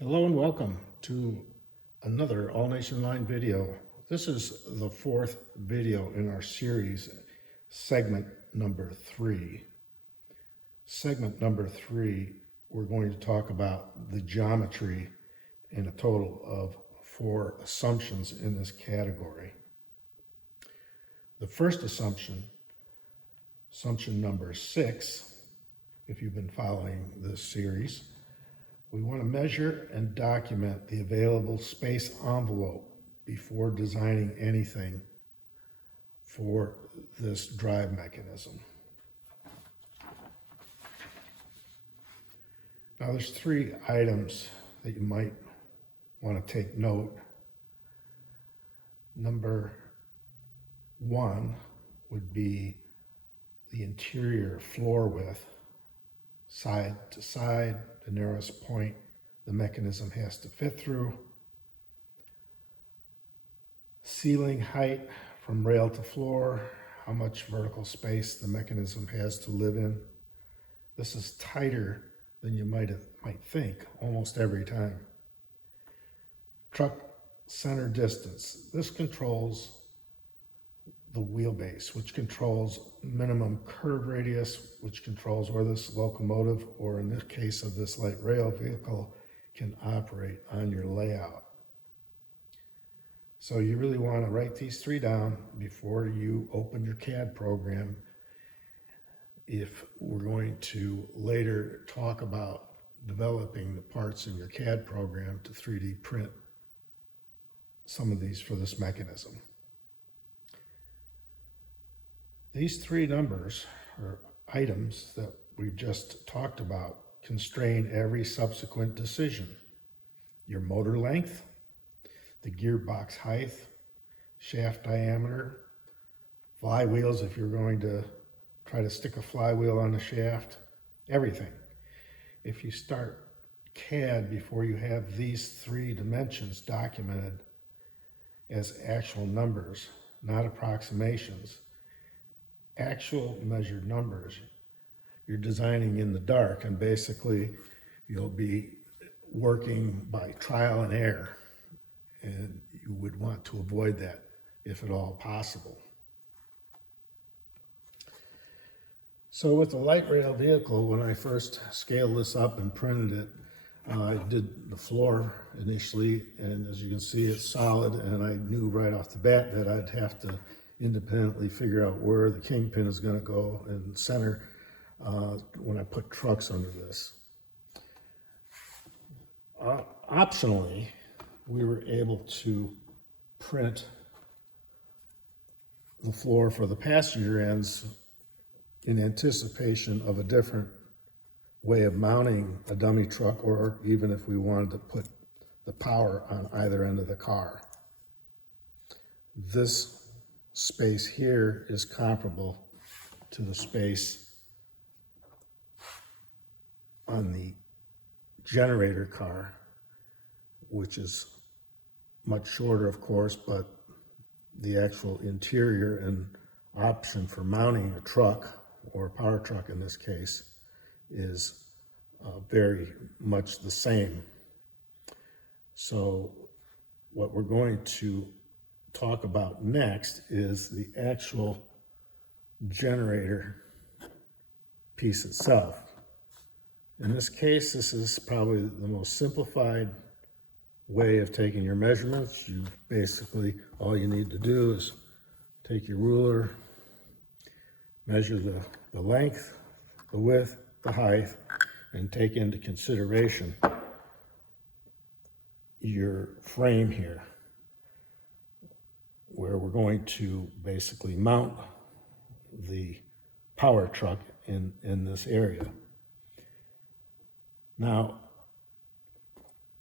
Hello and welcome to another All Nation Line video. This is the fourth video in our series, segment number 3. Segment number 3, we're going to talk about the geometry in a total of 4 assumptions in this category. The first assumption number 6, if you've been following this series, we want to measure and document the available space envelope before designing anything for this drive mechanism. Now there's 3 items that you might want to take note. Number 1 would be the interior floor width, side to side, the narrowest point the mechanism has to fit through. Ceiling height from rail to floor, how much vertical space the mechanism has to live in. This is tighter than you might think almost every time. Truck center distance. This controls the wheelbase, which controls minimum curve radius, which controls where this locomotive, or in the case of this light rail vehicle, can operate on your layout. So you really want to write these 3 down before you open your CAD program, if we're going to later talk about developing the parts in your CAD program to 3D print some of these for this mechanism. These 3 numbers, or items that we've just talked about, constrain every subsequent decision. Your motor length, the gearbox height, shaft diameter, flywheels if you're going to try to stick a flywheel on the shaft, everything. If you start CAD before you have these 3 dimensions documented as actual numbers, not approximations, actual measured numbers, you're designing in the dark, and basically you'll be working by trial and error, and you would want to avoid that if at all possible. So with the light rail vehicle, when I first scaled this up and printed it, I did the floor initially, and as you can see, it's solid, and I knew right off the bat that I'd have to independently figure out where the kingpin is going to go and center when I put trucks under this. Optionally, we were able to print the floor for the passenger ends in anticipation of a different way of mounting a dummy truck, or even if we wanted to put the power on either end of the car. This space here is comparable to the space on the generator car, which is much shorter, of course, but the actual interior and option for mounting a truck, or a power truck in this case, is very much the same. So what we're going to talk about next is the actual generator piece itself. In this case, this is probably the most simplified way of taking your measurements. You basically, all you need to do is take your ruler, measure the length, the width, the height, and take into consideration your frame here, where we're going to basically mount the power truck in this area. Now,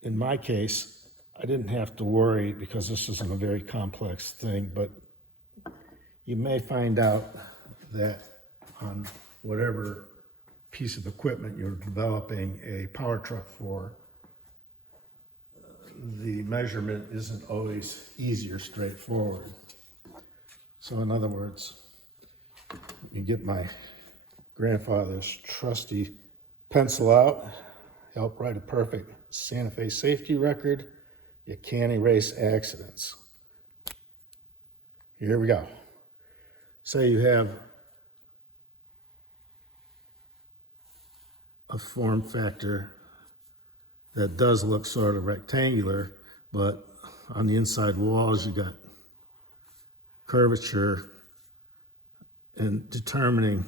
in my case, I didn't have to worry because this isn't a very complex thing, but you may find out that on whatever piece of equipment you're developing a power truck for, the measurement isn't always easy or straightforward. So in other words, you get my grandfather's trusty pencil out, help write a perfect Santa Fe safety record. You can't erase accidents. Here we go. Say you have a form factor that does look sort of rectangular, but on the inside walls you got curvature, and determining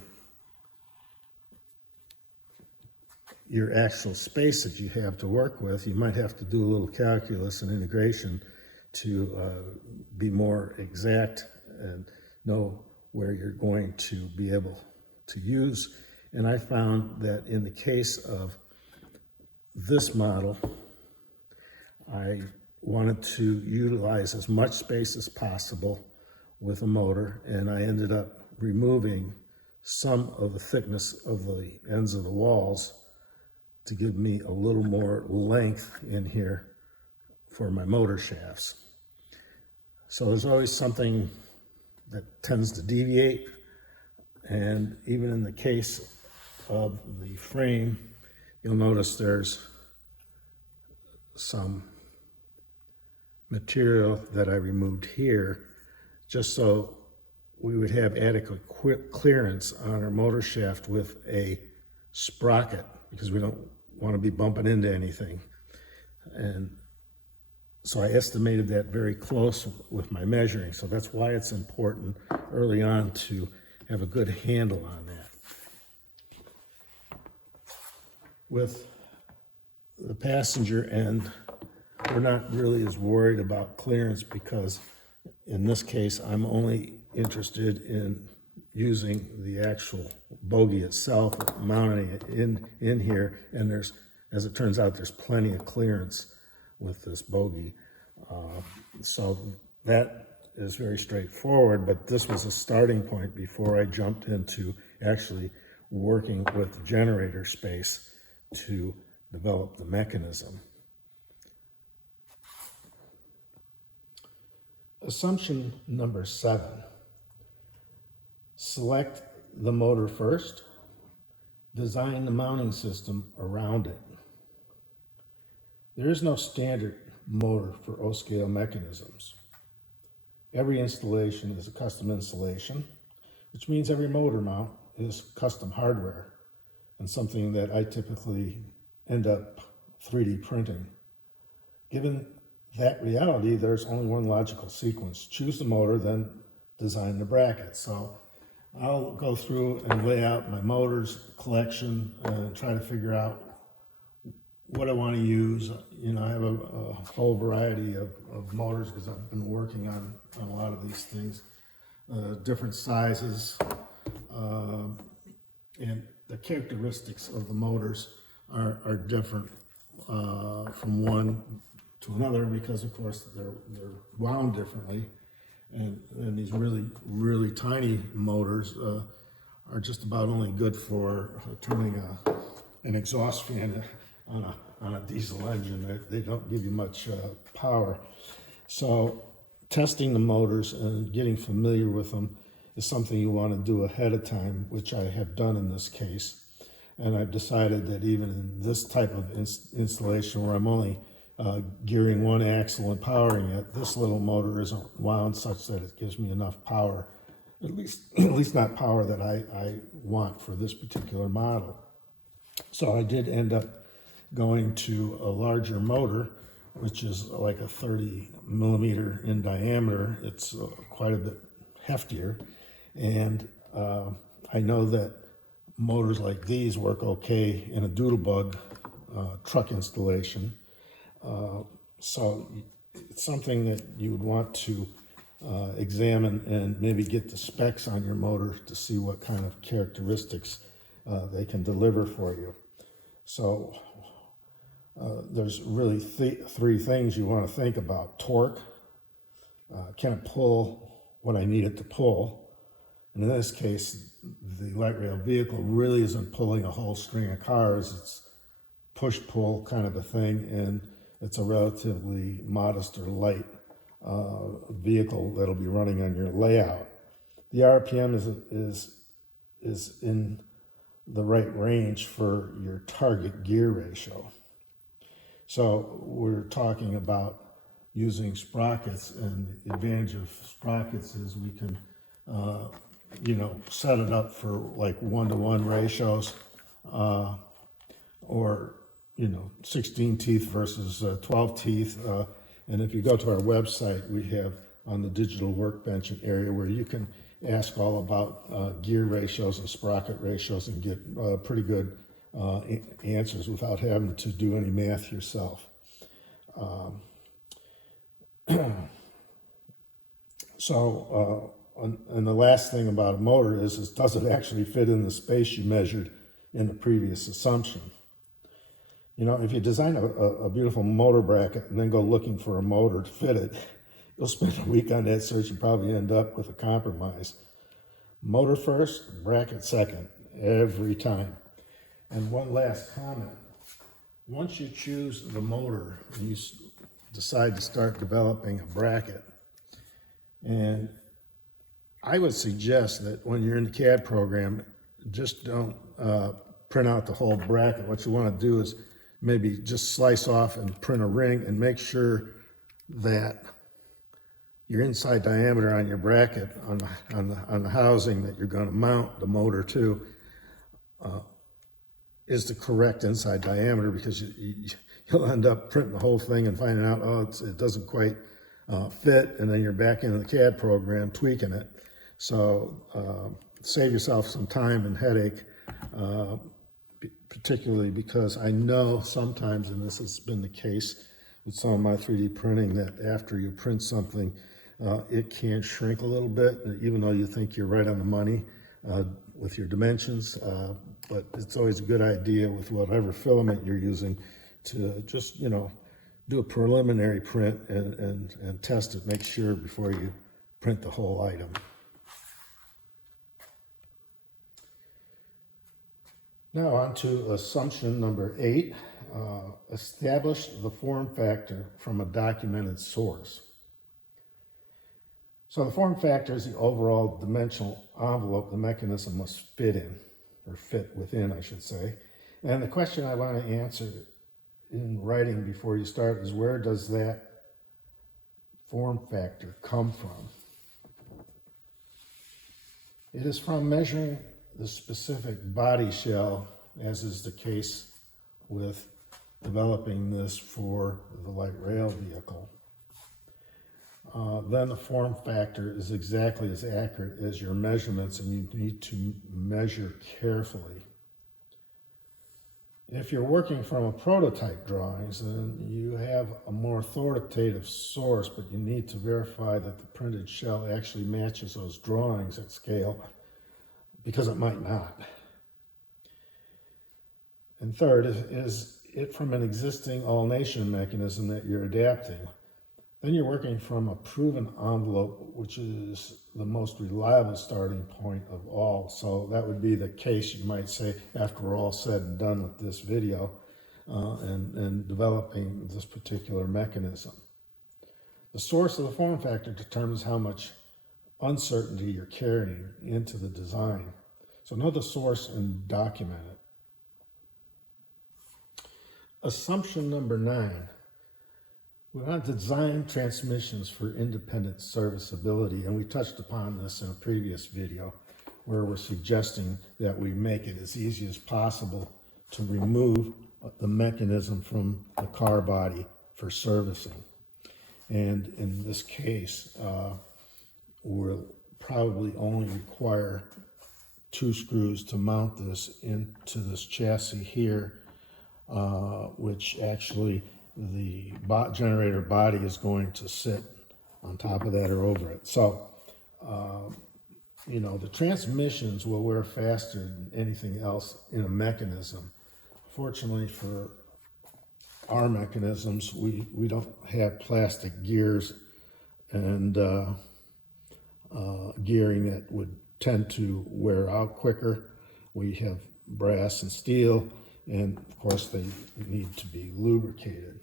your actual space that you have to work with, you might have to do a little calculus and integration to be more exact and know where you're going to be able to use. And I found that in the case of this model, I wanted to utilize as much space as possible with a motor, and I ended up removing some of the thickness of the ends of the walls to give me a little more length in here for my motor shafts. So there's always something that tends to deviate, and even in the case of the frame, you'll notice there's some material that I removed here just so we would have adequate clearance on our motor shaft with a sprocket, because we don't want to be bumping into anything. And so I estimated that very close with my measuring. So that's why it's important early on to have a good handle on that. With the passenger end, we're not really as worried about clearance, because in this case, I'm only interested in using the actual bogie itself, mounting it in here, and there's, as it turns out, there's plenty of clearance with this bogie. So that is very straightforward, but this was a starting point before I jumped into actually working with the generator space to develop the mechanism. Assumption number 7. Select the motor first, design the mounting system around it. There is no standard motor for O-scale mechanisms. Every installation is a custom installation, which means every motor mount is custom hardware, and something that I typically end up 3D printing. Given that reality, there's only one logical sequence: choose the motor, then design the bracket. So I'll go through and lay out my motors collection and try to figure out what I want to use. You know, I have a whole variety of motors because I've been working on a lot of these things, different sizes, and the characteristics of the motors are different from one to another, because of course they're wound differently. And these really tiny motors are just about only good for turning an exhaust fan on a diesel engine. They don't give you much power. So testing the motors and getting familiar with them is something you want to do ahead of time, which I have done in this case. And I've decided that even in this type of installation where I'm only gearing one axle and powering it, this little motor isn't wound such that it gives me enough power, at least not power that I want for this particular model. So I did end up going to a larger motor, which is like a 30 millimeter in diameter. It's quite a bit heftier, and I know that motors like these work okay in a doodlebug truck installation. So it's something that you would want to examine and maybe get the specs on your motor to see what kind of characteristics they can deliver for you. So there's really three things you want to think about. Torque, can it pull what I need it to pull? And in this case, the light rail vehicle really isn't pulling a whole string of cars. It's push-pull kind of a thing, and it's a relatively modest or light vehicle that'll be running on your layout. The RPM is in the right range for your target gear ratio. So we're talking about using sprockets, and the advantage of sprockets is we can, set it up for like 1-to-1 ratios, or 16 teeth versus 12 teeth. And if you go to our website, we have on the digital workbench an area where you can ask all about gear ratios and sprocket ratios and get pretty good answers without having to do any math yourself. And the last thing about a motor is does it actually fit in the space you measured in the previous assumption? If you design a beautiful motor bracket and then go looking for a motor to fit it, you'll spend a week on that search and probably end up with a compromise. Motor first, bracket second, every time. And one last comment. Once you choose the motor, you decide to start developing a bracket. And I would suggest that when you're in the CAD program, just don't print out the whole bracket. What you want to do is maybe just slice off and print a ring and make sure that your inside diameter on your bracket on the housing that you're going to mount the motor to is the correct inside diameter, because you'll end up printing the whole thing and finding out, it doesn't quite fit, and then you're back into the CAD program tweaking it. So save yourself some time and headache, particularly because I know sometimes, and this has been the case with some of my 3D printing, that after you print something, it can shrink a little bit, even though you think you're right on the money with your dimensions. But it's always a good idea with whatever filament you're using to just, do a preliminary print and test it, make sure before you print the whole item. Now on to assumption number 8, establish the form factor from a documented source. So the form factor is the overall dimensional envelope the mechanism must fit in, or fit within, I should say. And the question I want to answer in writing before you start is, where does that form factor come from? It is from measuring the specific body shell, as is the case with developing this for the light rail vehicle. Then the form factor is exactly as accurate as your measurements, and you need to measure carefully. If you're working from a prototype drawings, then you have a more authoritative source, but you need to verify that the printed shell actually matches those drawings at scale, because it might not. And third, is it from an existing all-nation mechanism that you're adapting? Then you're working from a proven envelope, which is the most reliable starting point of all. So that would be the case, you might say, after we're all said and done with this video and developing this particular mechanism. The source of the form factor determines how much uncertainty you're carrying into the design. So know the source and document it. Assumption number 9. We want to design transmissions for independent serviceability, and we touched upon this in a previous video where we're suggesting that we make it as easy as possible to remove the mechanism from the car body for servicing. And in this case, we'll probably only require 2 screws to mount this into this chassis here, which actually the generator body is going to sit on top of that or over it. So, the transmissions will wear faster than anything else in a mechanism. Fortunately for our mechanisms, we don't have plastic gears and gearing that would tend to wear out quicker. We have brass and steel, and of course they need to be lubricated.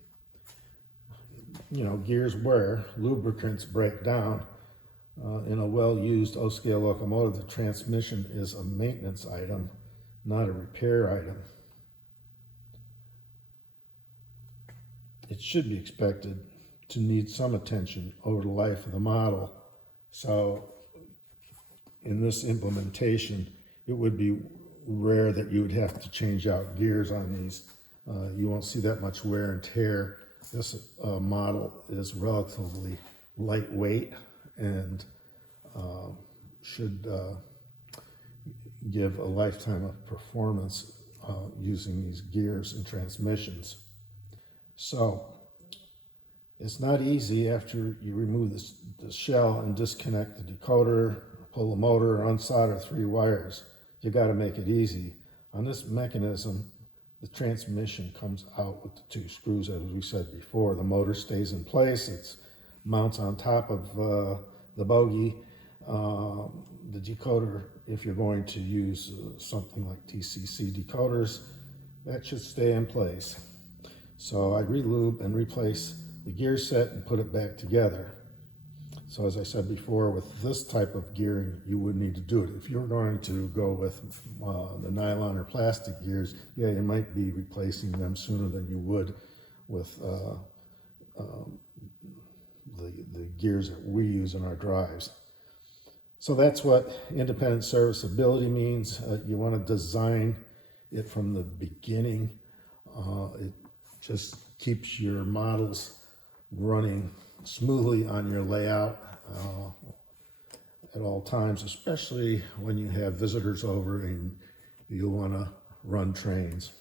Gears wear, lubricants break down. In a well-used O-scale locomotive, the transmission is a maintenance item, not a repair item. it should be expected to need some attention over the life of the model. So in this implementation, it would be rare that you would have to change out gears on these. You won't see that much wear and tear. This model is relatively lightweight and should give a lifetime of performance using these gears and transmissions. So it's not easy after you remove the shell and disconnect the decoder, pull the motor, or unsolder 3 wires. You got to make it easy. On this mechanism, the transmission comes out with the 2 screws, as we said before. The motor stays in place. It mounts on top of the bogie. The decoder, if you're going to use something like TCC decoders, that should stay in place. So I re-lube and replace the gear set and put it back together. So as I said before, with this type of gearing, you would need to do it. If you're going to go with the nylon or plastic gears, yeah, you might be replacing them sooner than you would with the gears that we use in our drives. So that's what independent serviceability means. You want to design it from the beginning. It just keeps your models running smoothly on your layout at all times, especially when you have visitors over and you want to run trains.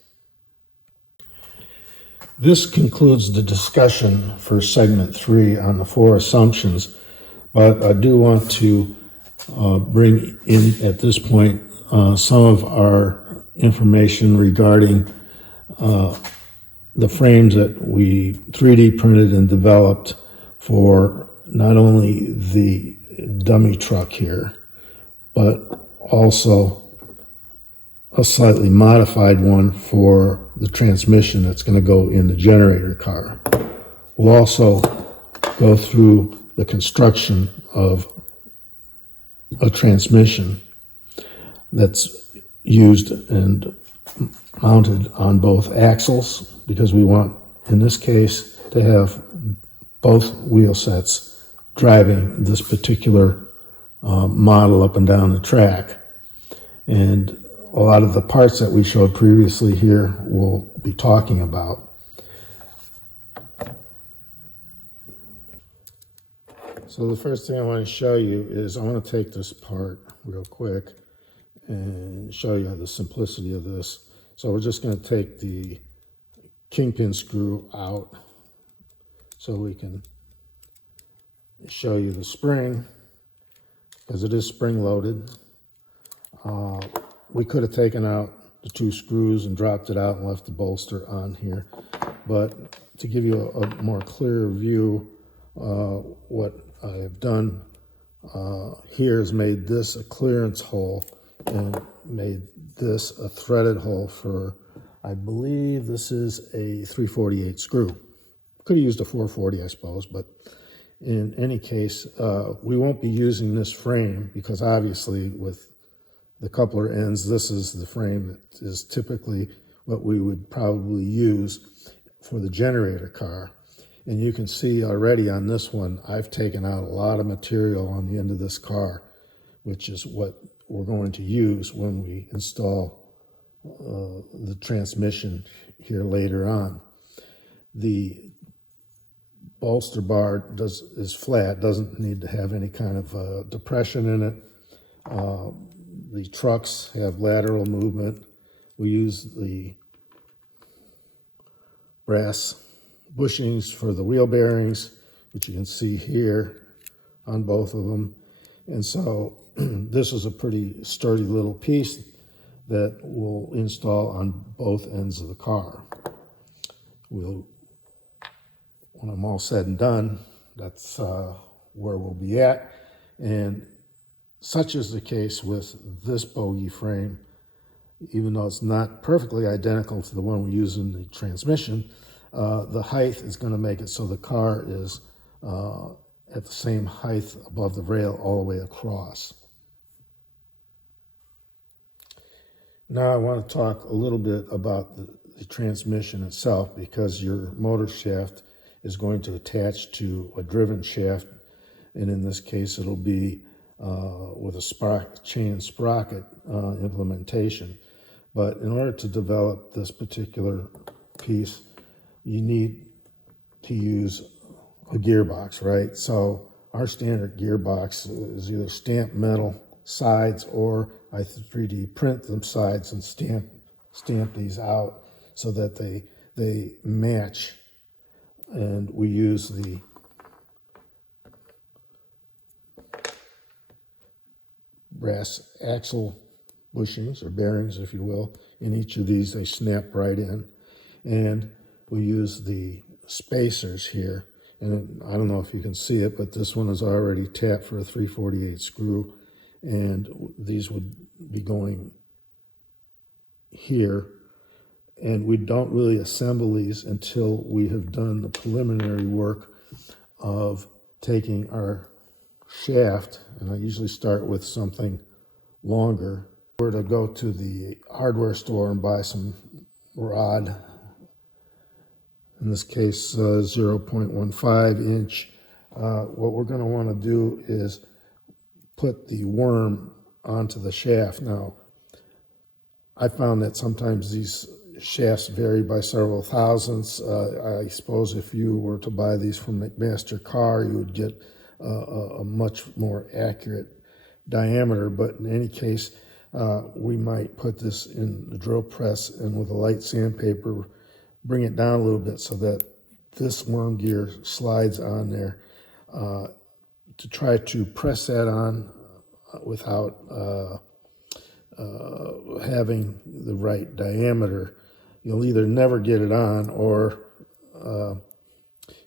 This concludes the discussion for segment 3 on the 4 assumptions, but I do want to bring in at this point some of our information regarding the frames that we 3D printed and developed for not only the dummy truck here, but also a slightly modified one for the transmission that's going to go in the generator car. We'll also go through the construction of a transmission that's used and mounted on both axles, because we want, in this case, to have both wheel sets driving this particular model up and down the track. And a lot of the parts that we showed previously here we'll be talking about. So the first thing I want to show you is I want to take this part real quick and show you the simplicity of this. So we're just going to take the kingpin screw out so we can show you the spring, because it is spring loaded. We could have taken out the 2 screws and dropped it out and left the bolster on here, but to give you a more clear view, what I have done here is made this a clearance hole and made this a threaded hole for, I believe this is a 3/48 screw. Could have used a 440, I suppose, but in any case, we won't be using this frame because obviously with the coupler ends, this is the frame that is typically what we would probably use for the generator car. And you can see already on this one, I've taken out a lot of material on the end of this car, which is what we're going to use when we install the transmission here later on. The bolster bar is flat, doesn't need to have any kind of depression in it. The trucks have lateral movement. We use the brass bushings for the wheel bearings, which you can see here on both of them. And so this is a pretty sturdy little piece that we'll install on both ends of the car. When I'm all said and done, that's where we'll be at. And such is the case with this bogie frame. Even though it's not perfectly identical to the one we use in the transmission, the height is going to make it so the car is at the same height above the rail all the way across. Now I want to talk a little bit about the transmission itself, because your motor shaft is going to attach to a driven shaft, and in this case it'll be with a chain and sprocket implementation. But in order to develop this particular piece, you need to use a gearbox, right? So our standard gearbox is either stamped metal sides, or I 3D print them sides and stamp these out so that they match. And we use the brass axle bushings or bearings, if you will. In each of these, they snap right in. And we use the spacers here. And I don't know if you can see it, but this one is already tapped for a 3/48 screw. And these would be going here. And we don't really assemble these until we have done the preliminary work of taking our shaft, and I usually start with something longer. We're to go to the hardware store and buy some rod, in this case 0.15 inch. What we're going to want to do is put the worm onto the shaft. Now, I found that sometimes these shafts vary by several thousandths. I suppose if you were to buy these from McMaster Carr, you would get a much more accurate diameter. But in any case, we might put this in the drill press and with a light sandpaper, bring it down a little bit so that this worm gear slides on there. To try to press that on without having the right diameter, you'll either never get it on, or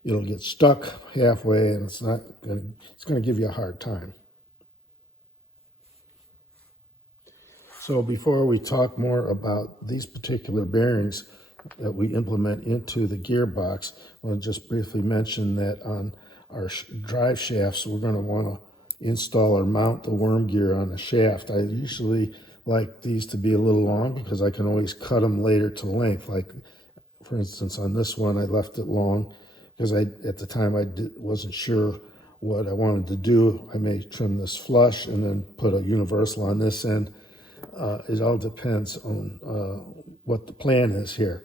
it'll get stuck halfway, and it's going to give you a hard time. So before we talk more about these particular bearings that we implement into the gearbox, I want to just briefly mention that on our drive shafts, we're going to want to install or mount the worm gear on the shaft. I usually like these to be a little long because I can always cut them later to length. Like, for instance, on this one, I left it long because at the time wasn't sure what I wanted to do. I may trim this flush and then put a universal on this end. It all depends on what the plan is here.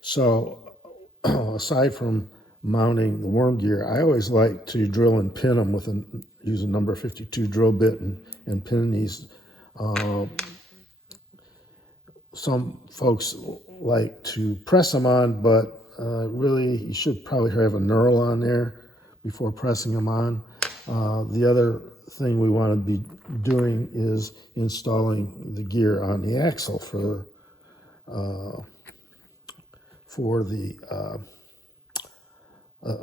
So aside from mounting the worm gear, I always like to drill and pin them use a number 52 drill bit and pin these. Some folks like to press them on, but really you should probably have a knurl on there before pressing them on. The other thing we want to be doing is installing the gear on the axle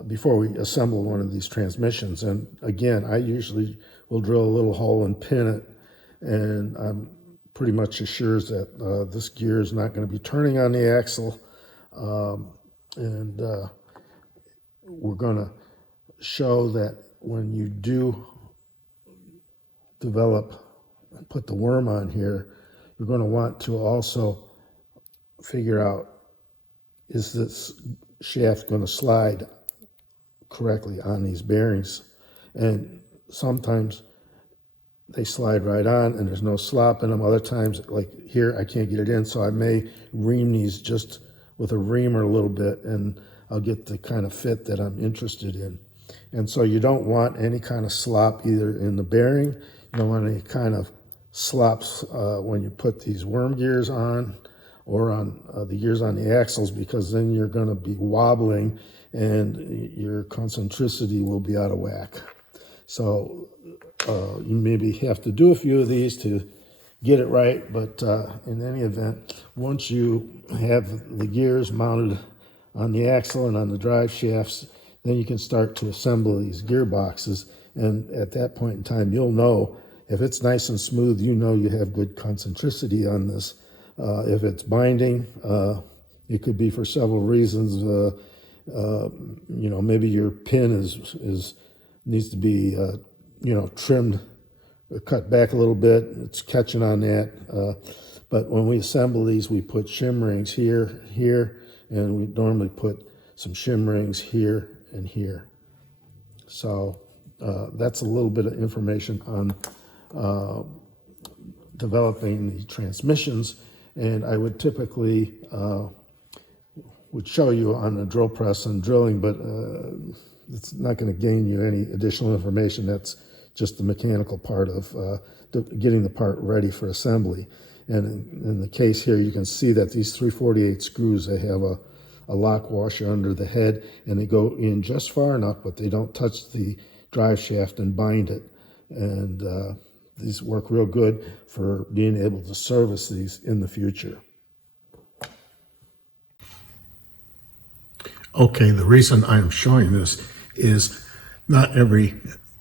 before we assemble one of these transmissions. And again, I usually will drill a little hole and pin it, and I'm pretty much assured that this gear is not going to be turning on the axle. And we're going to show that when you do develop and put the worm on here, you're going to want to also figure out, is this shaft going to slide correctly on these bearings? And sometimes they slide right on and there's no slop in them. Other times, like here, I can't get it in, so I may ream these just with a reamer a little bit, and I'll get the kind of fit that I'm interested in. And so you don't want any kind of slop either in the bearing. You don't want any kind of slops when you put these worm gears on, or on the gears on the axles, because then you're going to be wobbling and your concentricity will be out of whack. So you maybe have to do a few of these to get it right, but in any event, once you have the gears mounted on the axle and on the drive shafts, then you can start to assemble these gearboxes. And at that point in time, you'll know if it's nice and smooth, you know you have good concentricity on this. If it's binding, it could be for several reasons. Maybe your pin needs to be trimmed or cut back a little bit. It's catching on that. But when we assemble these, we put shim rings here, and we normally put some shim rings here and here. So that's a little bit of information on developing the transmissions, and I would typically would show you on the drill press and drilling, but it's not going to gain you any additional information. That's just the mechanical part of getting the part ready for assembly. And in the case here, you can see that these 348 screws, they have a lock washer under the head, and they go in just far enough, but they don't touch the drive shaft and bind it. And these work real good for being able to service these in the future. Okay, the reason I'm showing this is not every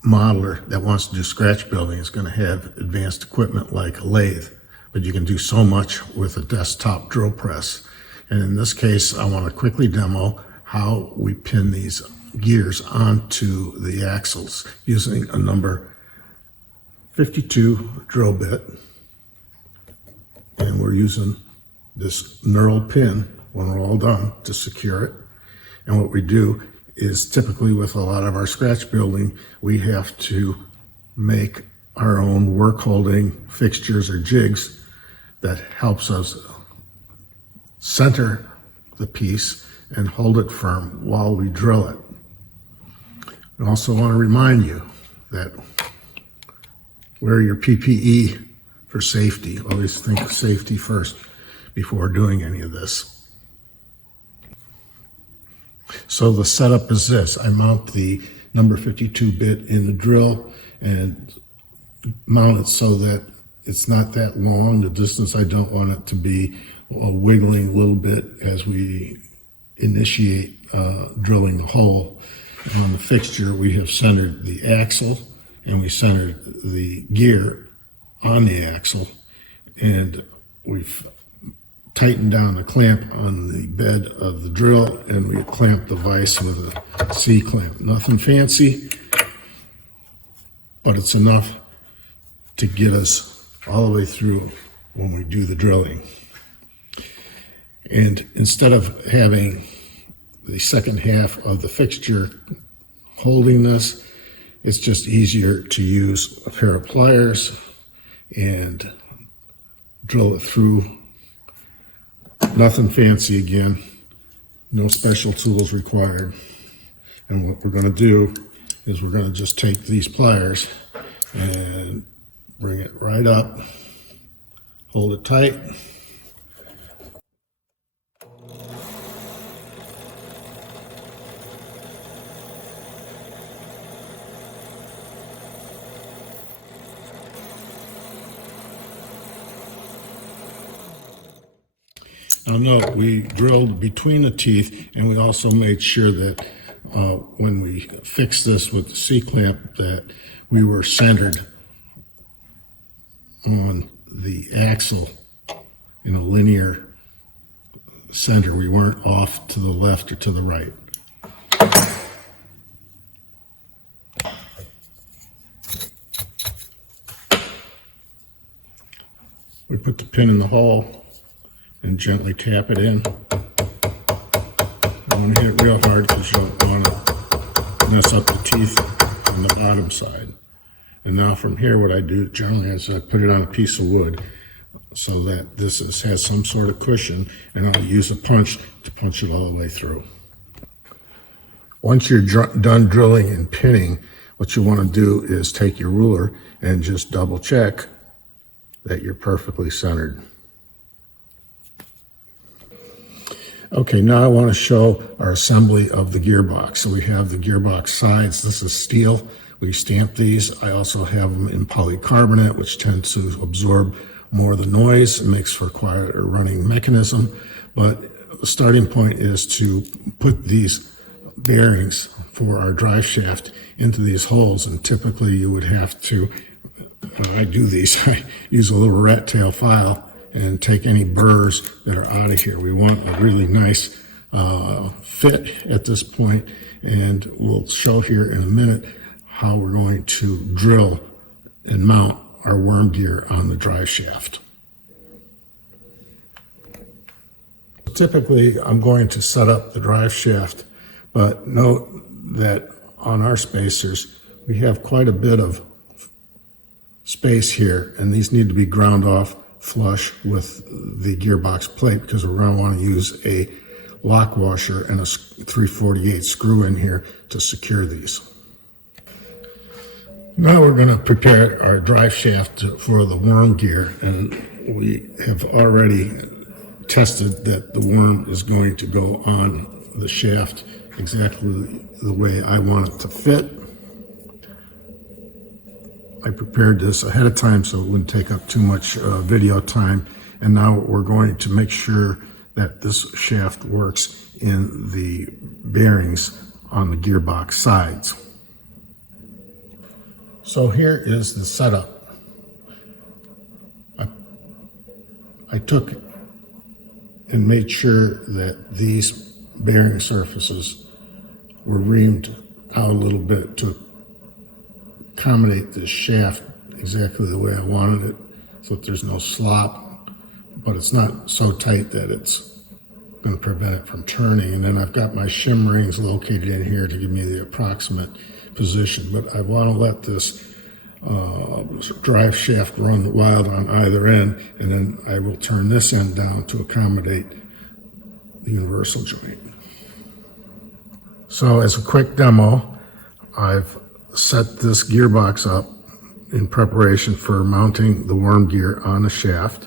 modeler that wants to do scratch building is going to have advanced equipment like a lathe, but you can do so much with a desktop drill press. And in this case, I want to quickly demo how we pin these gears onto the axles using a number 52 drill bit. And we're using this knurled pin when we're all done to secure it. And what we do is typically with a lot of our scratch building, we have to make our own work holding fixtures or jigs that helps us center the piece and hold it firm while we drill it. I also want to remind you that wear your PPE for safety. Always think of safety first before doing any of this. So the setup is this. I mount the number 52 bit in the drill and mount it so that it's not that long, the distance. I don't want it to be wiggling a little bit as we initiate drilling the hole. On the fixture, we have centered the axle and we centered the gear on the axle, and we've tightened down the clamp on the bed of the drill, and we clamp the vise with a C-clamp. Nothing fancy, but it's enough to get us all the way through when we do the drilling. And instead of having the second half of the fixture holding this, it's just easier to use a pair of pliers and drill it through. Nothing fancy again, no special tools required. And what we're going to do is we're going to just take these pliers and bring it right up, hold it tight. Now note, we drilled between the teeth, and we also made sure that when we fixed this with the C-clamp that we were centered on the axle in a linear center. We weren't off to the left or to the right. We put the pin in the hole and gently tap it in. I want to hit it real hard because you don't want to mess up the teeth on the bottom side. And now from here, what I do generally is I put it on a piece of wood so that this has some sort of cushion, and I'll use a punch to punch it all the way through. Once you're done drilling and pinning, what you want to do is take your ruler and just double check that you're perfectly centered. Okay, now I want to show our assembly of the gearbox. So we have the gearbox sides. This is steel. We stamp these. I also have them in polycarbonate, which tends to absorb more of the noise. It makes for quite a running mechanism. But the starting point is to put these bearings for our drive shaft into these holes. And typically you would have to, I do these, I use a little rat tail file and take any burrs that are out of here. We want a really nice fit at this point, and we'll show here in a minute how we're going to drill and mount our worm gear on the drive shaft. Typically, I'm going to set up the drive shaft, but note that on our spacers, we have quite a bit of space here, and these need to be ground off flush with the gearbox plate because we're going to want to use a lock washer and a 3/48 screw in here to secure these. Now we're going to prepare our drive shaft for the worm gear, and we have already tested that the worm is going to go on the shaft exactly the way I want it to fit. I prepared this ahead of time so it wouldn't take up too much video time, and now we're going to make sure that this shaft works in the bearings on the gearbox sides. So here is the setup. I took and made sure that these bearing surfaces were reamed out a little bit to accommodate this shaft exactly the way I wanted it, so that there's no slop, but it's not so tight that it's going to prevent it from turning. And then I've got my shim rings located in here to give me the approximate position, but I want to let this drive shaft run wild on either end, and then I will turn this end down to accommodate the universal joint. So as a quick demo, I've set this gearbox up in preparation for mounting the worm gear on the shaft,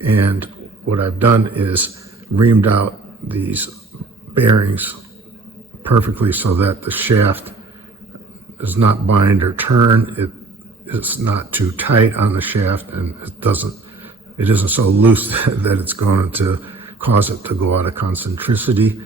and what I've done is reamed out these bearings perfectly so that the shaft does not bind or turn. It's not too tight on the shaft, and it isn't so loose that it's going to cause it to go out of concentricity.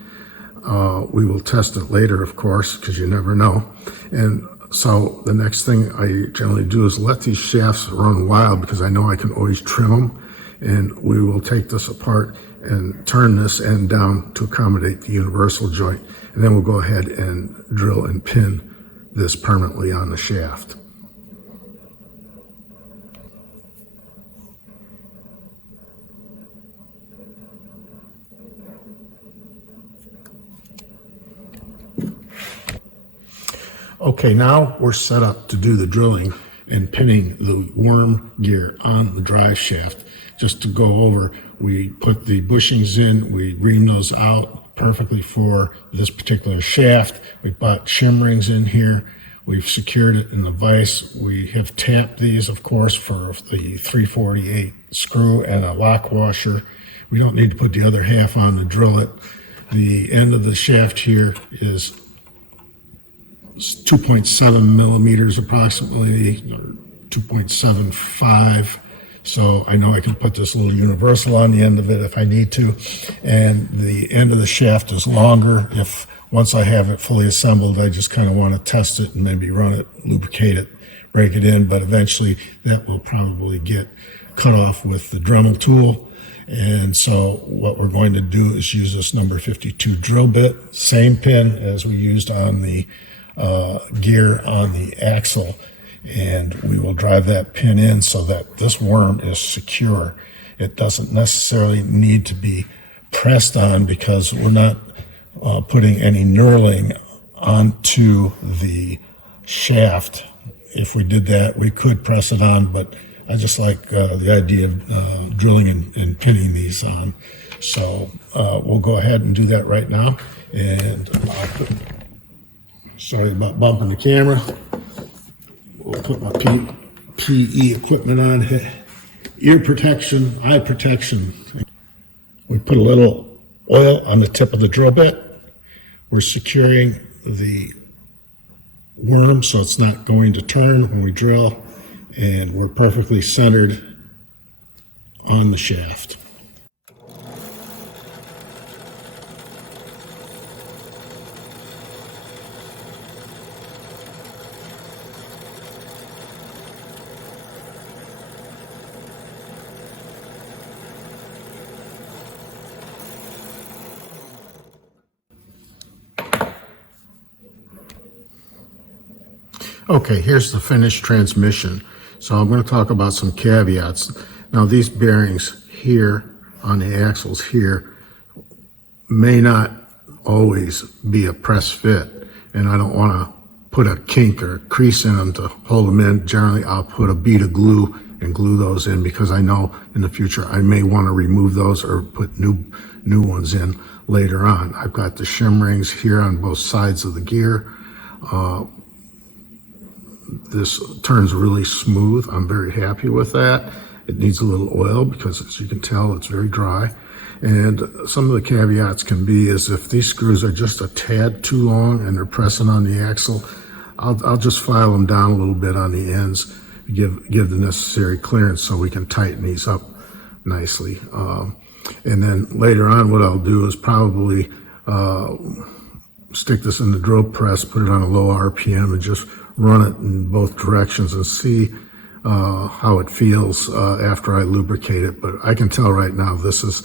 We will test it later, of course, because you never know. And so the next thing I generally do is let these shafts run wild, because I know I can always trim them. And we will take this apart and turn this end down to accommodate the universal joint. And then we'll go ahead and drill and pin this permanently on the shaft. Okay, now we're set up to do the drilling and pinning the worm gear on the drive shaft. Just to go over, we put the bushings in, we ream those out perfectly for this particular shaft. We bought shim rings in here. We've secured it in the vise. We have tapped these, of course, for the 3/48 screw and a lock washer. We don't need to put the other half on to drill it. The end of the shaft here is 2.7 millimeters approximately, or 2.75. So I know I can put this little universal on the end of it if I need to. And the end of the shaft is longer. If once I have it fully assembled, I just kind of want to test it and maybe run it, lubricate it, break it in. But eventually that will probably get cut off with the Dremel tool. And so what we're going to do is use this number 52 drill bit, same pin as we used on the gear on the axle, and we will drive that pin in so that this worm is secure. It doesn't necessarily need to be pressed on because we're not putting any knurling onto the shaft. If we did that, we could press it on, but I just like the idea of drilling and pinning these on. So we'll go ahead and do that right now. And sorry about bumping the camera. We'll put my PE equipment on, ear protection, eye protection. We put a little oil on the tip of the drill bit. We're securing the worm so it's not going to turn when we drill, and we're perfectly centered on the shaft. Okay, here's the finished transmission. So I'm going to talk about some caveats. Now these bearings here on the axles here may not always be a press fit. and I don't want to put a kink or a crease in them to hold them in, generally I'll put a bead of glue and glue those in, because I know in the future I may want to remove those or put new ones in later on. I've got the shim rings here on both sides of the gear. This turns really smooth. I'm very happy with that. It needs a little oil because, as you can tell, it's very dry. And some of the caveats can be is if these screws are just a tad too long and they're pressing on the axle, I'll just file them down a little bit on the ends, give the necessary clearance so we can tighten these up nicely. And then later on, what I'll do is probably stick this in the drill press, put it on a low RPM, and just run it in both directions and see how it feels after I lubricate it. But I can tell right now this is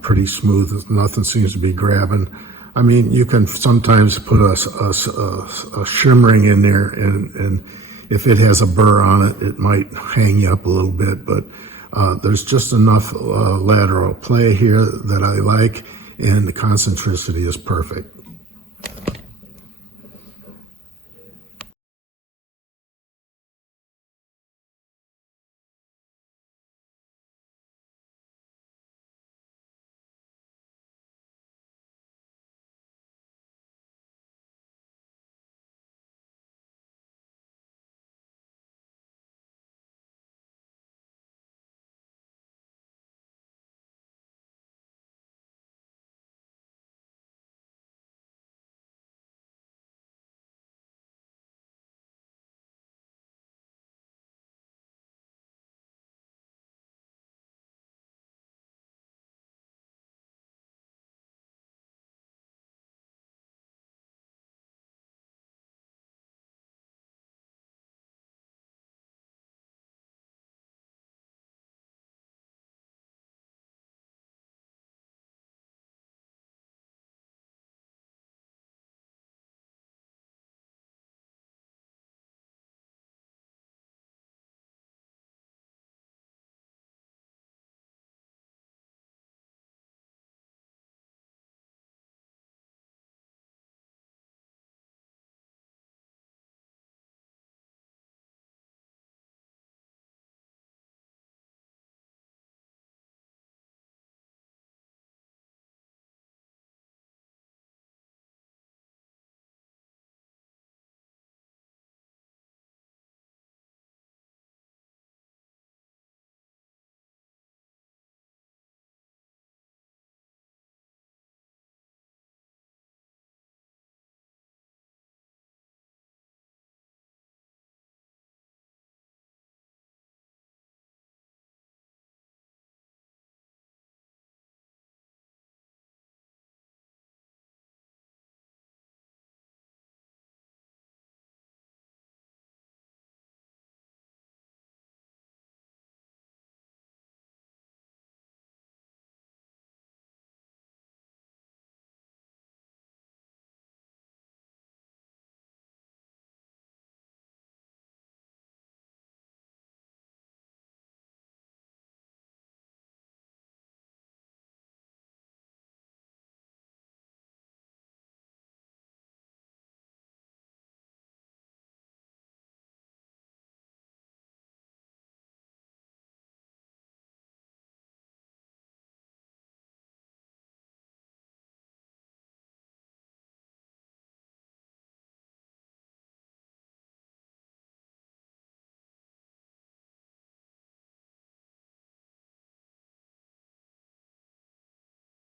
pretty smooth. Nothing seems to be grabbing. I mean, you can sometimes put a shim ring in there, and if it has a burr on it, it might hang you up a little bit, but there's just enough lateral play here that I like, and the concentricity is perfect.